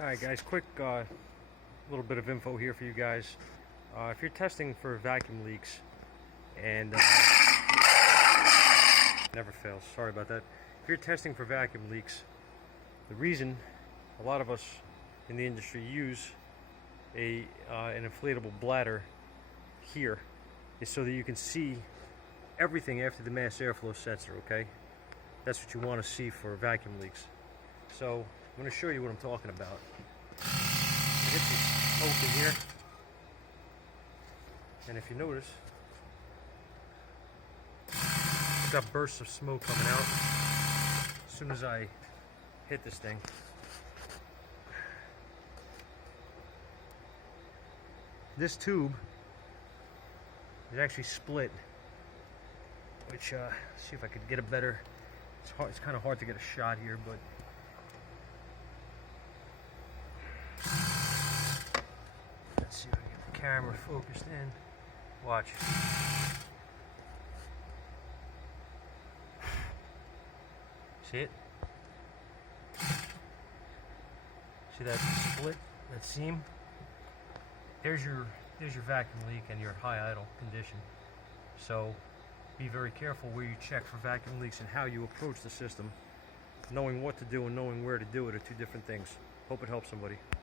Alright guys, quick little bit of info here for you guys. If you're testing for vacuum leaks, and never fails, sorry about that. If you're testing for vacuum leaks, the reason a lot of us in the industry use an inflatable bladder here is so that you can see everything after the mass airflow sensor, okay? That's what you want to see for vacuum leaks. So I'm going to show you what I'm talking about. I hit some smoke in here, and if you notice, I've got bursts of smoke coming out as soon as I hit this thing. This tube is actually split, which see if I could get a better. It's kind of hard to get a shot here, but let's see if I can get the camera focused in. Watch. See it? See that split, that seam? There's your vacuum leak and your high idle condition. So be very careful where you check for vacuum leaks and how you approach the system. Knowing what to do and knowing where to do it are two different things. Hope it helps somebody.